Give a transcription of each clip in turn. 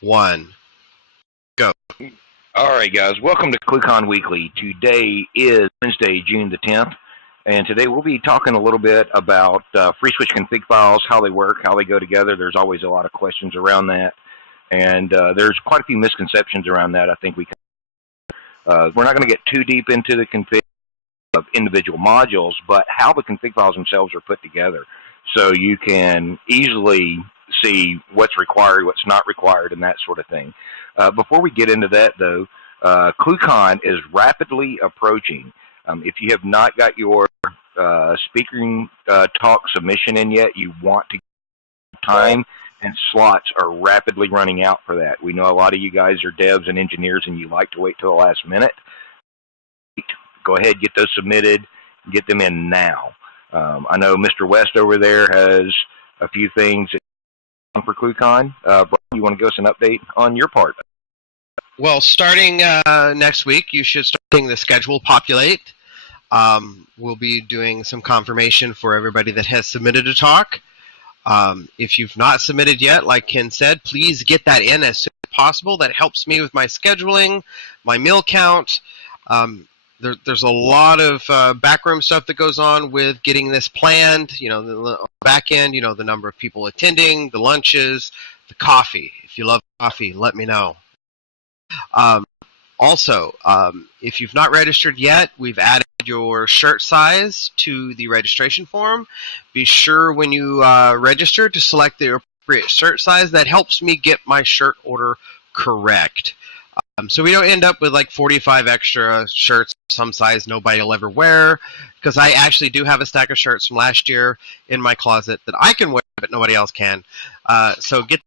one, go. All right, guys. Welcome to ClueCon Weekly. Today is Wednesday, June the 10th, and today we'll be talking a little bit about FreeSWITCH config files, how they work, how they go together. There's always a lot of questions around that, and there's quite a few misconceptions around that. I think we're not going to get too deep into the config of individual modules, but how the config files themselves are put together, so you can easily see what's required, what's not required, and that sort of thing. Before we get into that, though, ClueCon is rapidly approaching. If you have not got your speaking talk submission in yet, you want to get time, and slots are rapidly running out for that. We know a lot of you guys are devs and engineers, and you like to wait till the last minute. Go ahead, get those submitted, get them in now. I know Mr. West over there has a few things for ClueCon. Brian, you want to give us an update on your part? Well, starting next week, you should start seeing the schedule populate. We'll be doing some confirmation for everybody that has submitted a talk. If you've not submitted yet, like Ken said, please get that in as soon as possible. That helps me with my scheduling, my meal count. There's a lot of backroom stuff that goes on with getting this planned. You know, the back end, you know, the number of people attending, the lunches, the coffee. If you love coffee, let me know. Also, if you've not registered yet, we've added your shirt size to the registration form. Be sure when you register to select the appropriate shirt size. That helps me get my shirt order correct. So we don't end up with like 45 extra shirts, some size nobody will ever wear, because I actually do have a stack of shirts from last year in my closet that I can wear, but nobody else can. So get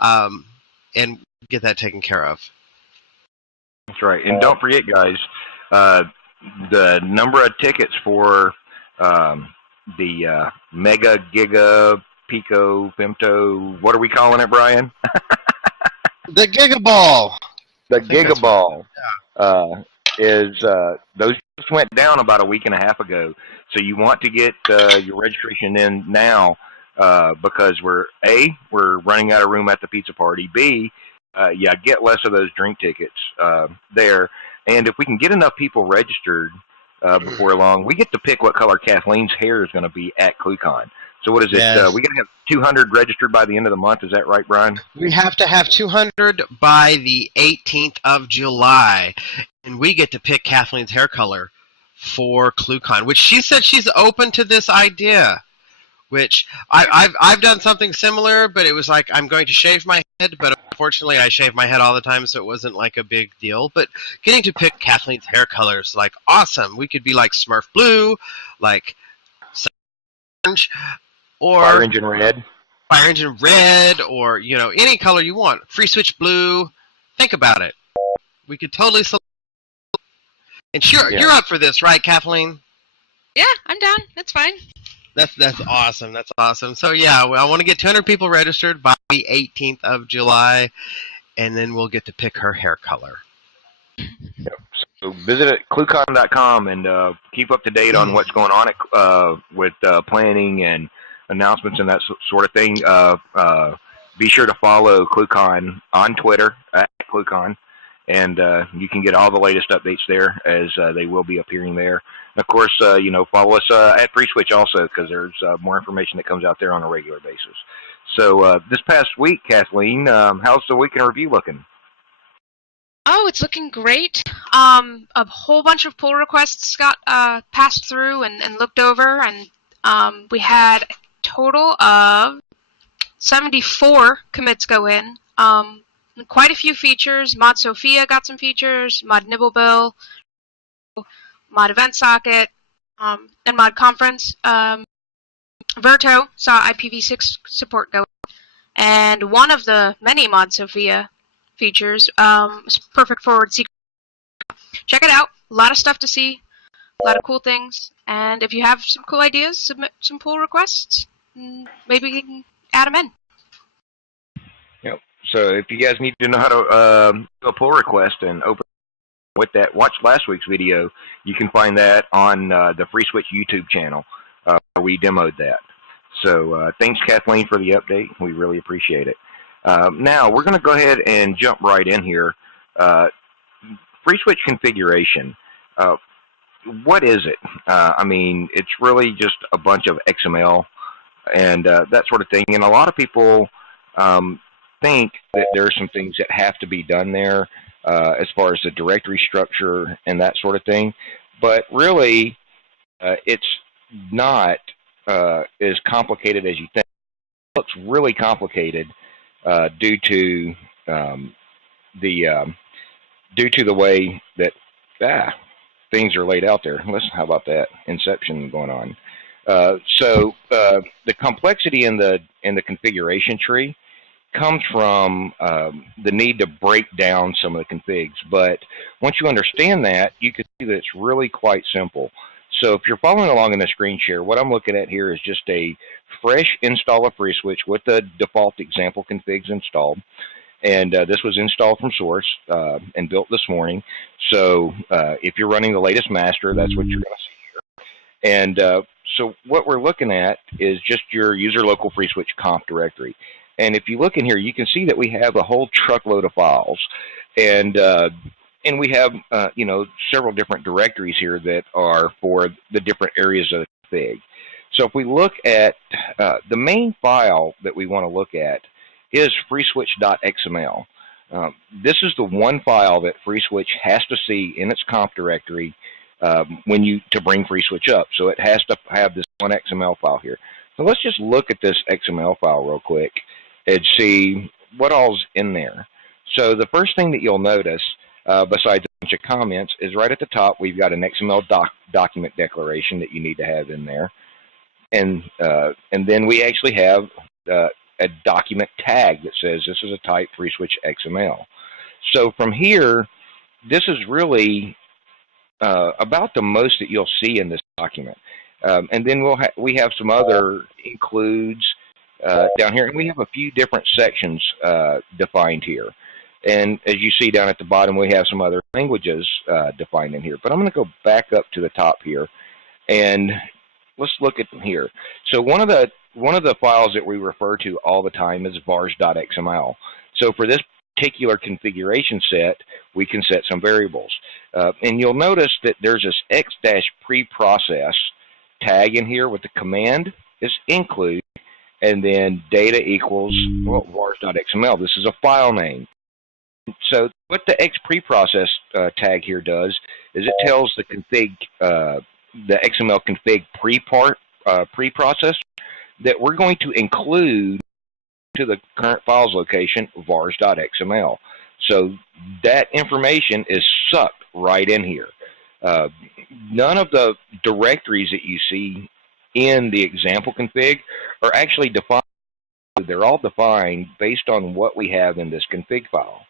and get that taken care of. That's right. And don't forget, guys, the number of tickets for the Mega, Giga, Pico, Femto, what are we calling it, Brian? The Gigaball. The Gigaball is those just went down about a week and a half ago. So you want to get your registration in now because we're running out of room at the pizza party. B, get less of those drink tickets there. And if we can get enough people registered before long, we get to pick what color Kathleen's hair is going to be at ClueCon. So what is it? Yes. We got to have 200 registered by the end of the month. Is that right, Brian? We have to have 200 by the 18th of July. And we get to pick Kathleen's hair color for ClueCon, which she said she's open to this idea. Which I've done something similar, but it was like I'm going to shave my head, but unfortunately I shave my head all the time, so it wasn't like a big deal. But getting to pick Kathleen's hair color is like awesome. We could be like Smurf Blue, like orange, or Fire Engine Red. Fire Engine Red, or you know, any color you want. FreeSWITCH Blue. Think about it. We could totally select. And you're up for this, right, Kathleen? Yeah, I'm down. That's fine. That's awesome. That's awesome. So yeah, I want to get 200 people registered by the 18th of July, and then we'll get to pick her hair color. Yep. So visit ClueCon.com and keep up to date on what's going on with planning and announcements and that sort of thing. Be sure to follow ClueCon on Twitter at ClueCon, and you can get all the latest updates there as they will be appearing there. And of course, follow us at FreeSWITCH also, because there's more information that comes out there on a regular basis. So this past week, Kathleen, how's the week in review looking? Oh, it's looking great. A whole bunch of pull requests got passed through and looked over, and we had a total of 74 commits go in. Quite a few features. Mod Sophia got some features. Mod Nibblebill, Mod Event Socket, and Mod Conference. Verto saw IPv6 support go in, and one of the many Mod Sophia features is perfect forward secret. Check it out. A lot of stuff to see. A lot of cool things. And if you have some cool ideas, submit some pull requests. Maybe we can add them in. Yep. So if you guys need to know how to do a pull request and open with that, watch last week's video. You can find that on the FreeSWITCH YouTube channel where we demoed that. So thanks, Kathleen, for the update. We really appreciate it. Now, we're going to go ahead and jump right in here. FreeSWITCH configuration. What is it? I mean, it's really just a bunch of XML and that sort of thing. And a lot of people think that there are some things that have to be done there as far as the directory structure and that sort of thing. But really, it's not as complicated as you think. It looks really complicated due to the way that things are laid out there. How about that inception going on? So the complexity in the configuration tree comes from the need to break down some of the configs. But once you understand that, you can see that it's really quite simple. So if you're following along in the screen share, what I'm looking at here is just a fresh install of FreeSWITCH with the default example configs installed. And this was installed from source and built this morning. So if you're running the latest master, that's what you're going to see here. And so what we're looking at is just your user local FreeSWITCH conf directory. And if you look in here, you can see that we have a whole truckload of files. And we have, several different directories here that are for the different areas of the config. So if we look at the main file that we want to look at is FreeSWITCH.xml. This is the one file that FreeSWITCH has to see in its conf directory to bring FreeSWITCH up. So it has to have this one XML file here. So let's just look at this XML file real quick and see what all's in there. So the first thing that you'll notice, besides a bunch of comments, is right at the top we've got an XML document declaration that you need to have in there. And then we actually have a document tag that says this is a type FreeSWITCH XML. So from here, this is really about the most that you'll see in this document. And then we have some other includes down here, and we have a few different sections defined here. And as you see down at the bottom, we have some other languages defined in here. But I'm going to go back up to the top here, and let's look at them here. So one of the files that we refer to all the time is vars.xml. So for this particular configuration set, we can set some variables. And you'll notice that there's this x-preprocess tag in here with the command is include, and then data equals vars.xml. This is a file name. So what the x-preprocess tag here does is it tells the config, the XML config preprocessor that we're going to include to the current files location vars.xml. So that information is sucked right in here. None of the directories that you see in the example config are actually defined. They're all defined based on what we have in this config file.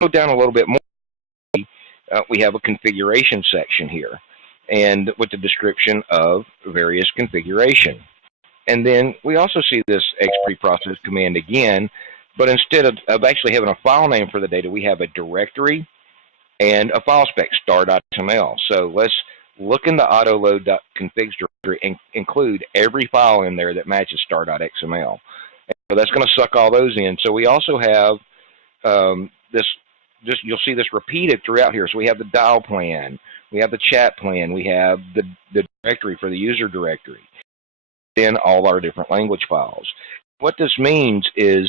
Go down a little bit more. We have a configuration section here, and with the description of various configuration. And then we also see this x-preprocess command again, but instead of actually having a file name for the data, we have a directory and a file spec, star.xml. So let's look in the autoload.configs directory and include every file in there that matches star.xml. So that's going to suck all those in. So we also have you'll see this repeated throughout here. So we have the dial plan, we have the chat plan, we have the directory for the user directory, then all our different language files. What this means is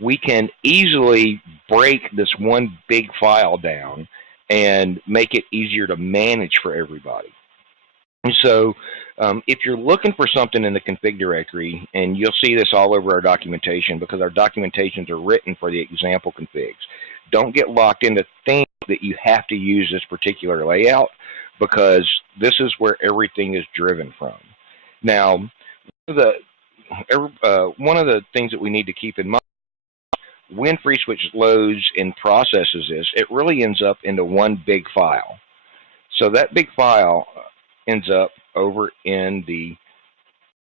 we can easily break this one big file down and make it easier to manage for everybody. And so if you're looking for something in the config directory, and you'll see this all over our documentation because our documentations are written for the example configs, don't get locked into things that you have to use this particular layout, because this is where everything is driven from. Now, one of the things that we need to keep in mind, when FreeSWITCH loads and processes this, it really ends up into one big file. So that big file ends up over in the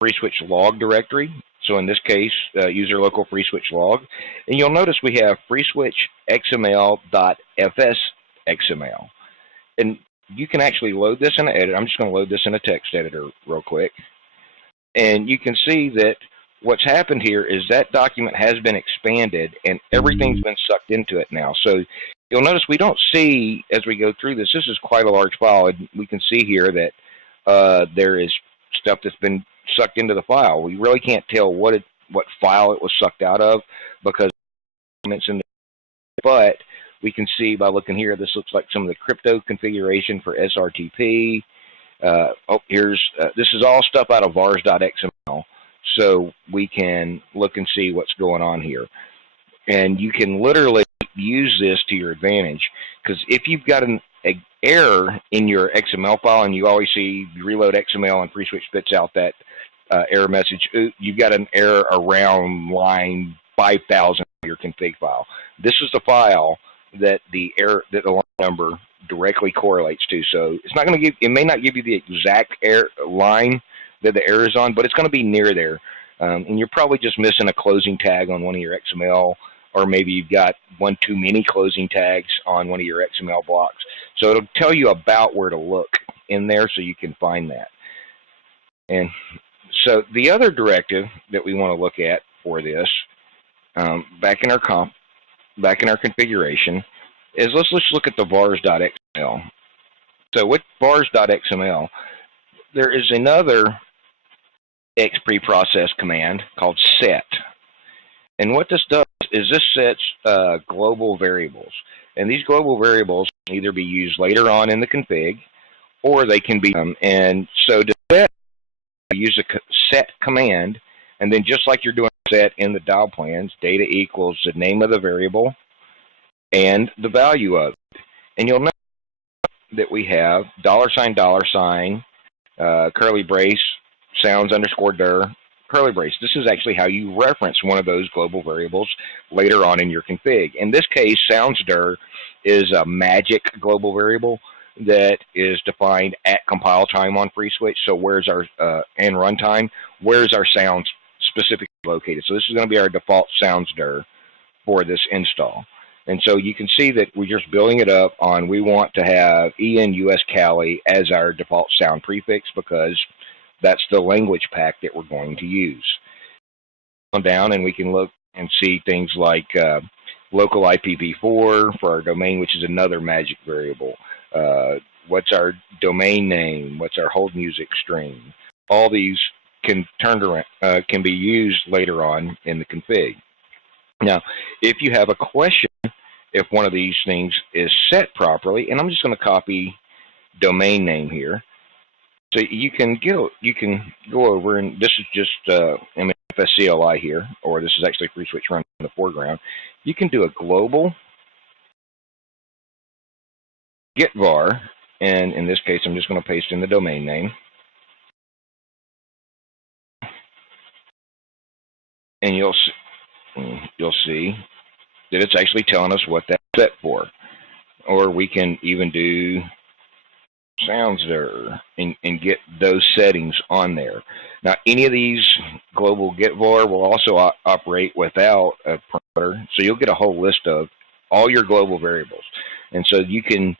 FreeSWITCH log directory. So in this case, user local FreeSWITCH log. And you'll notice we have FreeSWITCH XML.fs.xml. And you can actually load this in an edit. I'm just going to load this in a text editor real quick. And you can see that what's happened here is that document has been expanded and everything's been sucked into it now. So you'll notice we don't see, as we go through this, this is quite a large file, and we can see here that there is stuff that's been sucked into the file. We really can't tell what file it was sucked out of because it's in the, but we can see by looking here, this looks like some of the crypto configuration for SRTP. This is all stuff out of vars.xml, so we can look and see what's going on here. And you can literally use this to your advantage, because if you've got an error in your XML file, and you always see you reload XML and FreeSWITCH spits out that error message, you've got an error around line 5000 of your config file. This is the file that the line number directly correlates to. So it's not going to it may not give you the exact line that the error is on, but it's going to be near there. And you're probably just missing a closing tag on one of your XML, or maybe you've got one too many closing tags on one of your XML blocks. So it'll tell you about where to look in there so you can find that. And so the other directive that we want to look at for this, back in our configuration, is let's look at the vars.xml. So with vars.xml, there is another X preprocess command called set. And what this does is this sets global variables. And these global variables can either be used later on in the config, or they can be, and so to set, use a set command, and then just like you're doing set in the dial plans, data equals the name of the variable and the value of it. And you'll note that we have $, curly brace, sounds underscore dir, curly brace. This is actually how you reference one of those global variables later on in your config. In this case, sounds dir is a magic global variable that is defined at compile time on FreeSWITCH. So where's our and runtime? Where's our sounds specifically located? So this is going to be our default sounds dir for this install. And so you can see that we're just building it up on, we want to have EN US Cali as our default sound prefix because that's the language pack that we're going to use. On down and we can look and see things like local IPv4 for our domain, which is another magic variable. What's our domain name? What's our hold music string? All these can can be used later on in the config. Now, if you have a question, if one of these things is set properly, and I'm just going to copy domain name here, so you can go over, and this is just FSCLI here, or this is actually FreeSWITCH running in the foreground. You can do a global get var, and in this case, I'm just going to paste in the domain name. And you'll see that it's actually telling us what that's set for. Or we can even do sounds there and get those settings on there. Now, any of these global get var will also operate without a parameter, so you'll get a whole list of all your global variables. And so you can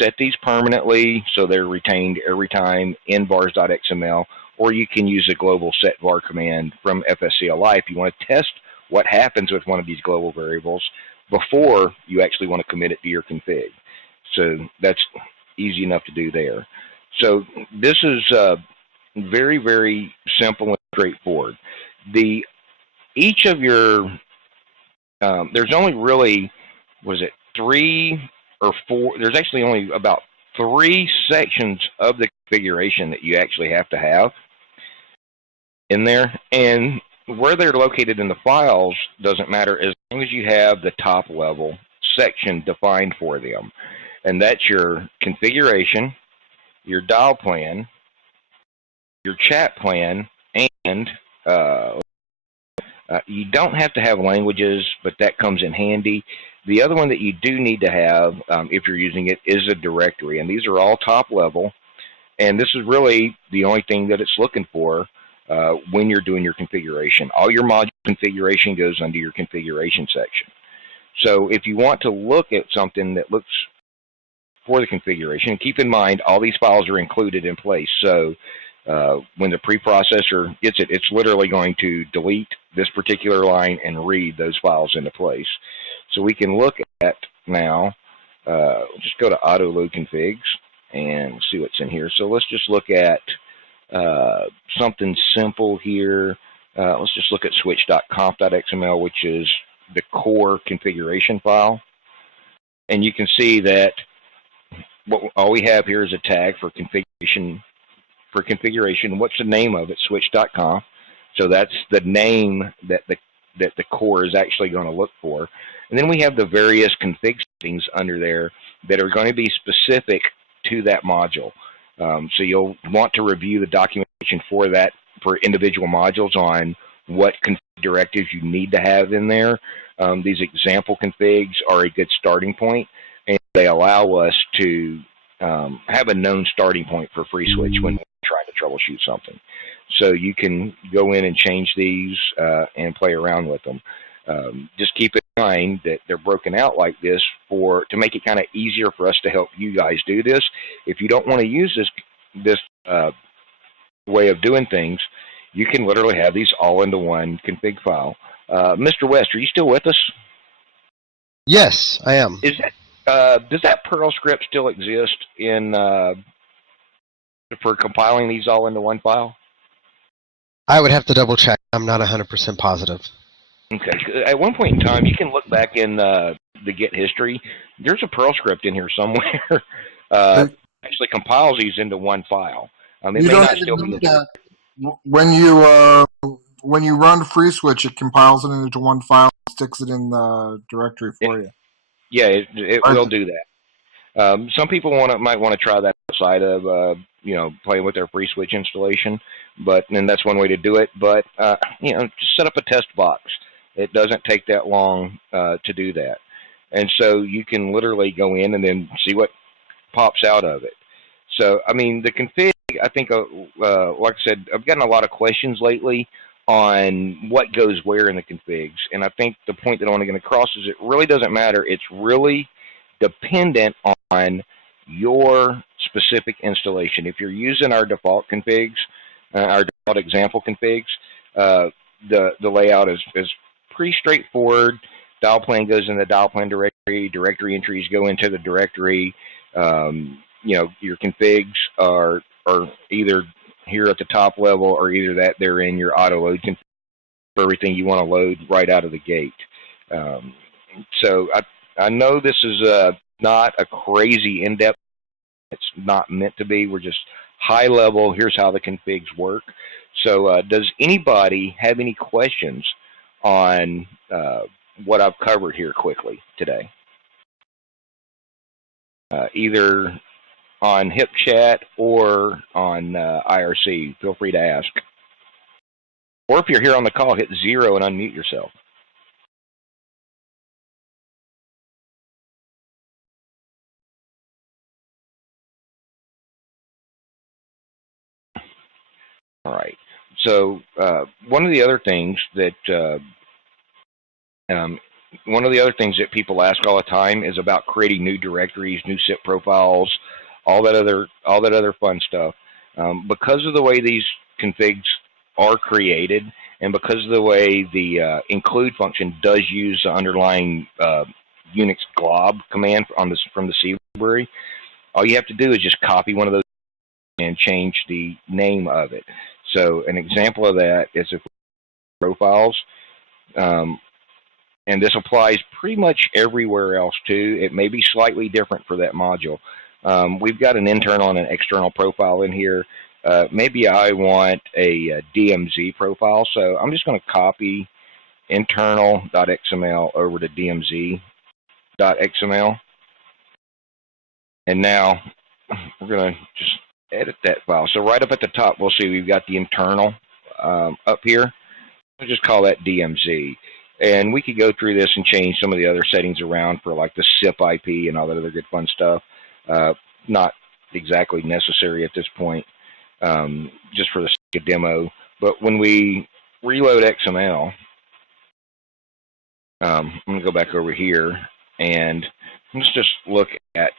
set these permanently so they're retained every time in vars.xml, or you can use a global set var command from FSCLI if you want to test what happens with one of these global variables before you actually want to commit it to your config. So that's easy enough to do there. So this is very, very simple and straightforward. Each of your, there's only really, three or four, there's actually only about 3 sections of the configuration that you actually have to have in there. And where they're located in the files doesn't matter as long as you have the top level section defined for them. And that's your configuration, your dial plan, your chat plan, and you don't have to have languages, but that comes in handy. The other one that you do need to have, if you're using it, is a directory. And these are all top level. And this is really the only thing that it's looking for when you're doing your configuration. All your module configuration goes under your configuration section. So if you want to look at something that looks for the configuration, keep in mind all these files are included in place. So when the preprocessor gets it, it's literally going to delete this particular line and read those files into place. So we can look at now, just go to auto load configs and see what's in here. So let's just look at something simple here. Let's just look at switch.conf.xml, which is the core configuration file. And you can see that all we have here is a tag for configuration. What's the name of it? Switch.conf. So that's the name that the core is actually going to look for. And then we have the various config settings under there that are going to be specific to that module. So you'll want to review the documentation for that, for individual modules, on what config directives you need to have in there. These example configs are a good starting point, and they allow us to have a known starting point for FreeSWITCH when we're trying to troubleshoot something. So you can go in and change these and play around with them. Just keep in mind that they're broken out like this to make it kind of easier for us to help you guys do this. If you don't want to use this way of doing things, you can literally have these all into one config file. Mr. West, are you still with us? Yes, I am. Is that does that Perl script still exist for compiling these all into one file? I would have to double check. I'm not 100% positive. Okay. At one point in time, you can look back in the Git history. There's a Perl script in here somewhere. Actually compiles these into one file. It may not still be that. When you run FreeSWITCH, it compiles it into one file and sticks it in the directory for you. Yeah, it will do that. Some people might want to try that outside of playing with their FreeSWITCH installation, and that's one way to do it. But just set up a test box. It doesn't take that long to do that, and so you can literally go in and then see what pops out of it. So I mean, the config. I think, like I said, I've gotten a lot of questions lately on what goes where in the configs, and I think the point that I want to get across is it really doesn't matter. It's really dependent on your specific installation. If you're using our default configs, our default example configs, the layout is pretty straightforward. Dial plan goes in the dial plan directory. Directory entries go into the directory. Your configs are either here at the top level, or either that they're in your auto load config for everything you want to load right out of the gate. So I know this is not a crazy in-depth. It's not meant to be. We're just high level. Here's how the configs work. So does anybody have any questions on what I've covered here quickly today? Either on HipChat or on IRC, feel free to ask. Or if you're here on the call, hit 0 and unmute yourself. All right. So one of the other things that people ask all the time is about creating new directories, new SIP profiles, all that other fun stuff. Because of the way these configs are created, and because of the way the include function does use the underlying Unix glob command from the C library, all you have to do is just copy one of those and change the name of it. So an example of that is if profiles, and this applies pretty much everywhere else too. It may be slightly different for that module. We've got an internal and an external profile in here. Maybe I want a DMZ profile, so I'm just going to copy internal.xml over to DMZ.xml. And now we're going to just edit that file. So right up at the top, we'll see we've got the internal up here. We'll just call that DMZ. And we could go through this and change some of the other settings around for like the SIP IP and all that other good fun stuff. Not exactly necessary at this point, just for the sake of demo. But when we reload XML, I'm going to go back over here and let's just look at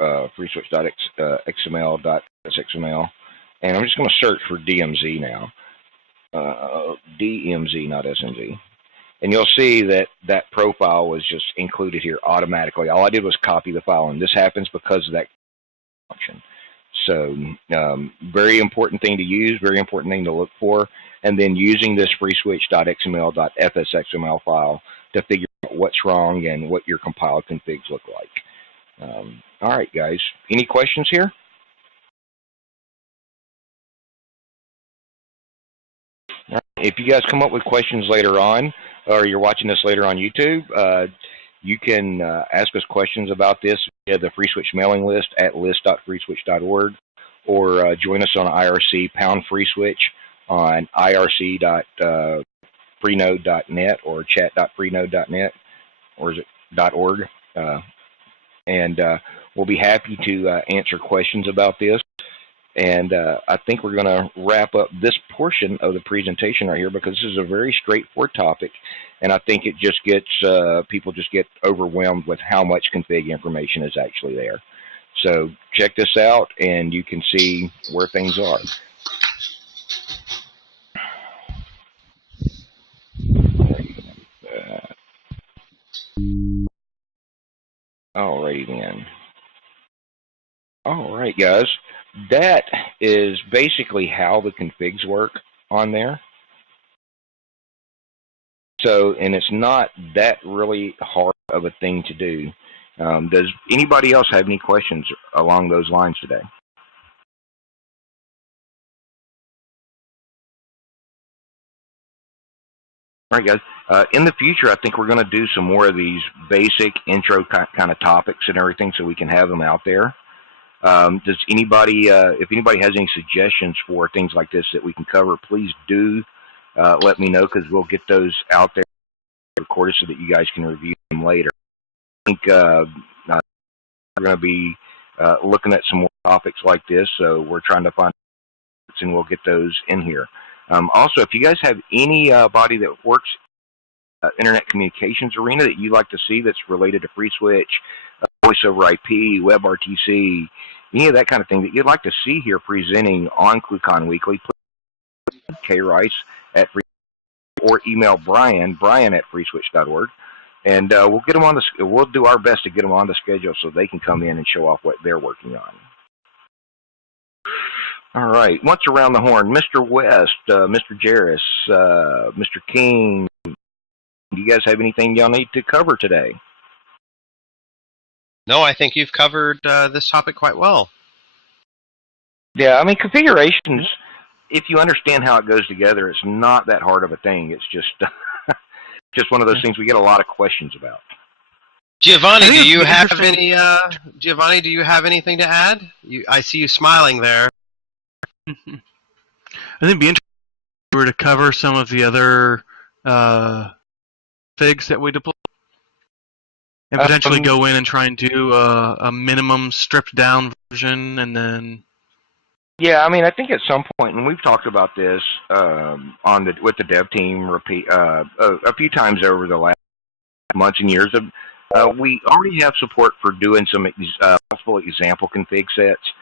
FreeSWITCH.xml.xml. and I'm just going to search for DMZ now. DMZ, not SMZ. And you'll see that that profile was just included here automatically. All I did was copy the file, and this happens because of that function. So very important thing to use, very important thing to look for, and then using this freeswitch.xml.fsxml file to figure out what's wrong and what your compiled configs look like. All right, guys. Any questions here? Right. If you guys come up with questions later on, or you're watching this later on YouTube, you can ask us questions about this via the FreeSWITCH mailing list at list.freeswitch.org, or join us on IRC #FreeSWITCH on irc.freenode.net or chat.freenode.net, or is it .org? And we'll be happy to answer questions about this. And I think we're going to wrap up this portion of the presentation right here, because this is a very straightforward topic, and I think it just gets people just get overwhelmed with how much config information is actually there. So check this out, and you can see where things are. Alrighty then. All right, guys. That is basically how the configs work on there. So, and it's not that really hard of a thing to do. Does anybody else have any questions along those lines today? All right, guys. In the future, I think we're going to do some more of these basic intro kind of topics and everything, so we can have them out there. Does anybody, if anybody has any suggestions for things like this that we can cover, please do let me know, because we'll get those out there recorded so that you guys can review them later. I think we're going to be looking at some more topics like this, so we're trying to find, and we'll get those in here. Also, if you guys have anybody that works internet communications arena that you'd like to see that's related to FreeSWITCH, voice over IP, WebRTC, any of that kind of thing that you'd like to see here presenting on ClueCon Weekly, please krice at free, or email Brian at freeswitch.org, and we'll get them on the. We'll do our best to get them on the schedule so they can come in and show off what they're working on. All right, once around the horn, Mr. West, Mr. Jarris, Mr. King. Do you guys have anything y'all need to cover today? No, I think you've covered this topic quite well. Yeah, I mean, configurations, if you understand how it goes together, it's not that hard of a thing. It's just just one of those things we get a lot of questions about. Giovanni, do you have any? Giovanni, do you have anything to add? I see you smiling there. I think it'd be interesting if we were to cover some of the other figs that we deploy, and potentially go in and try and do a minimum stripped down version, and then. Yeah, I mean, I think at some point, and we've talked about this with the dev team a few times over the last months and years. We already have support for doing some multiple example config sets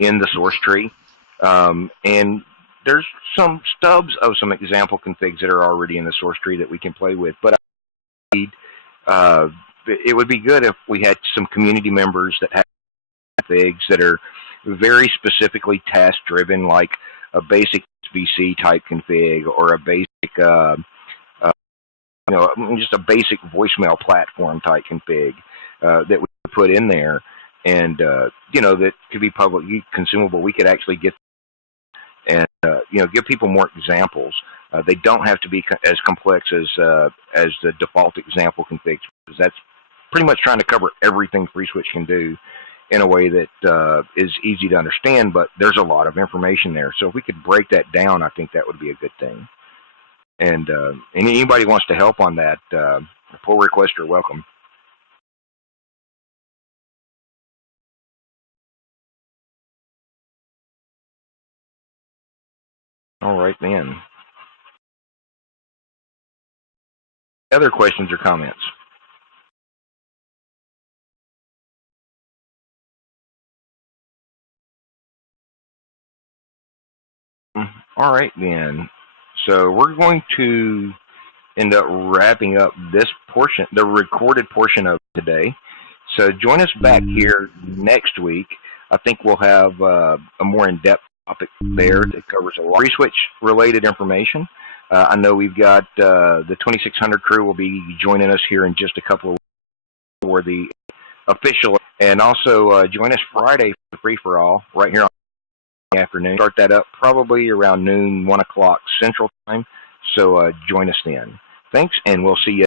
in the source tree, and there's some stubs of some example configs that are already in the source tree that we can play with. But it would be good if we had some community members that have configs that are very specifically task driven, like a basic SBC type config, or a basic, just a basic voicemail platform type config that we could put in there, and that could be publicly consumable. We could actually get and give people more examples. They don't have to be as complex as the default example configs, because that's pretty much trying to cover everything FreeSWITCH can do in a way that is easy to understand, but there's a lot of information there. So if we could break that down, I think that would be a good thing. And anybody wants to help on that, pull requests are welcome. All right, then. Other questions or comments? All right, then. So we're going to end up wrapping up this portion, the recorded portion of today. So join us back here next week. I think we'll have a more in-depth topic there that covers a lot of FreeSWITCH related information. I know we've got the 2600 crew will be joining us here in just a couple of weeks for the official. And also join us Friday for Free-for-All right here on the afternoon. Start that up probably around noon, 1 o'clock Central Time. So join us then. Thanks, and we'll see you.